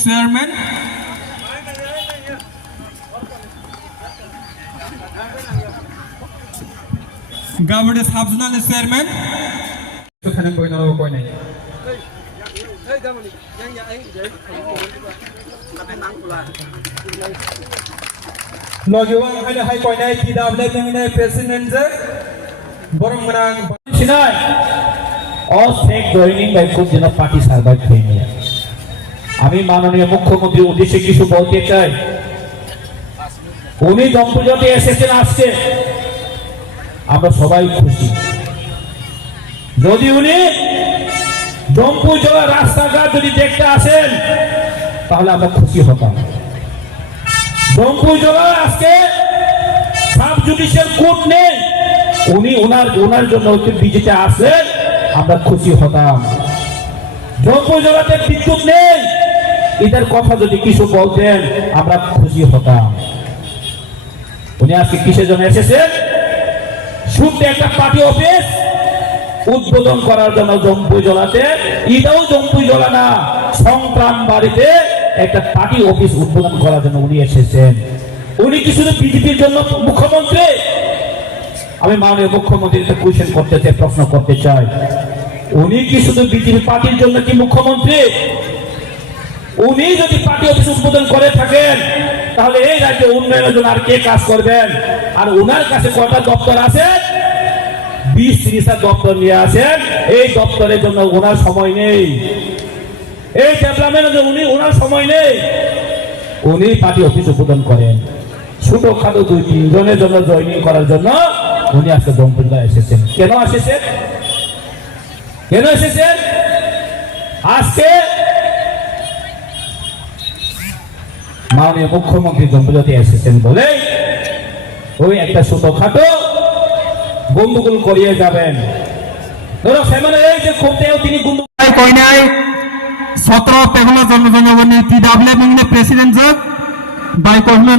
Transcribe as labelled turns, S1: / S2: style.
S1: Chairman গাবড়ে subzonal chairman
S2: এখানে কই narrow কই নাই লগেওয়াং হাইলে হাই কই নাই পিডাব্লিউ নংনে প্রেসিডেন্ট যে বরং মনাং
S3: Sinai, all snake joining by খুব যেন পার্টি সার্ভাইভ হয়ে নিয়ে আমি মাননীয় মুখ্যমন্ত্রীর উদ্দেশ্যে কিছু বলতে চাই। উনি দম্পতিতে এসেছেন আজকে। আমরা সবাই খুশি। যদি উনি জম্পু জেলার রাস্তাঘাট যদি দেখতে আসেন, তাহলে আমরা খুশি হতাম। জম্পু জেলার আজকে সাব জুডিশিয়াল কোর্ট নেই, উনি ওনার ওনার জন্য হচ্ছে আসলেন, আমরা খুশি হতাম। জম্পু জেলাতে বিদ্যুৎ নেই এটার কথা যদি কিছু বলতেন, আমরা খুশি হতাম। উনি আজকে কিসের জন্য এসেছেন শুধু একটা পার্টি অফিস, উদ্বোধন করার জন্য জম্পু জলাতে। এটাও জম্পু জলা না, সংগ্রাম বাড়িতে একটা পার্টি অফিস উদ্বোধন করার জন্য উনি এসেছেন। উনি কি শুধু বিজেপির জন্য মুখ্যমন্ত্রী? আমি মাননীয় মুখ্যমন্ত্রী একটা কোয়েশ্চেন করতে চাই, প্রশ্ন করতে চাই। উনি কি শুধু বিজেপি পার্টির জন্য কি মুখ্যমন্ত্রী? উনি যদি পার্টি অফিস উদ্বোধন করে থাকেন, তাহলে এই রাজ্যে উন্নয়নের জন্য আর কে কাজ করবেন? আর ওনার কাছে কটা দপ্তর আছে? বিশ ত্রিশটা দপ্তর নিয়ে আসেন। এই দপ্তরের জন্য ওনার সময় নেই। এই ডেভেলপমেন্টের উনি ওনার সময় নেই। উনি পার্টি অফিস উদ্বোধন করেন। ছোট খাটো দুই তিনজনের জন্য জয়নিং করার জন্য উনি আজকে দম্পতিরা এসেছেন। কেন এসেছেন কেন এসেছেন? আজকে মাননীয় মুখ্যমন্ত্রী দম্পতি এসেছেন বলে ওই একটা ছোট খাটো গন্ডগোল করিয়ে যাবেন। ধরো সেমানে এই যে খুঁজতেও তিনি গুন্ডু
S1: কই নাই? সতেরো পেগুলো জনগণের পিডাব্লিউ প্রেসিডেন্ট বাই কর্মী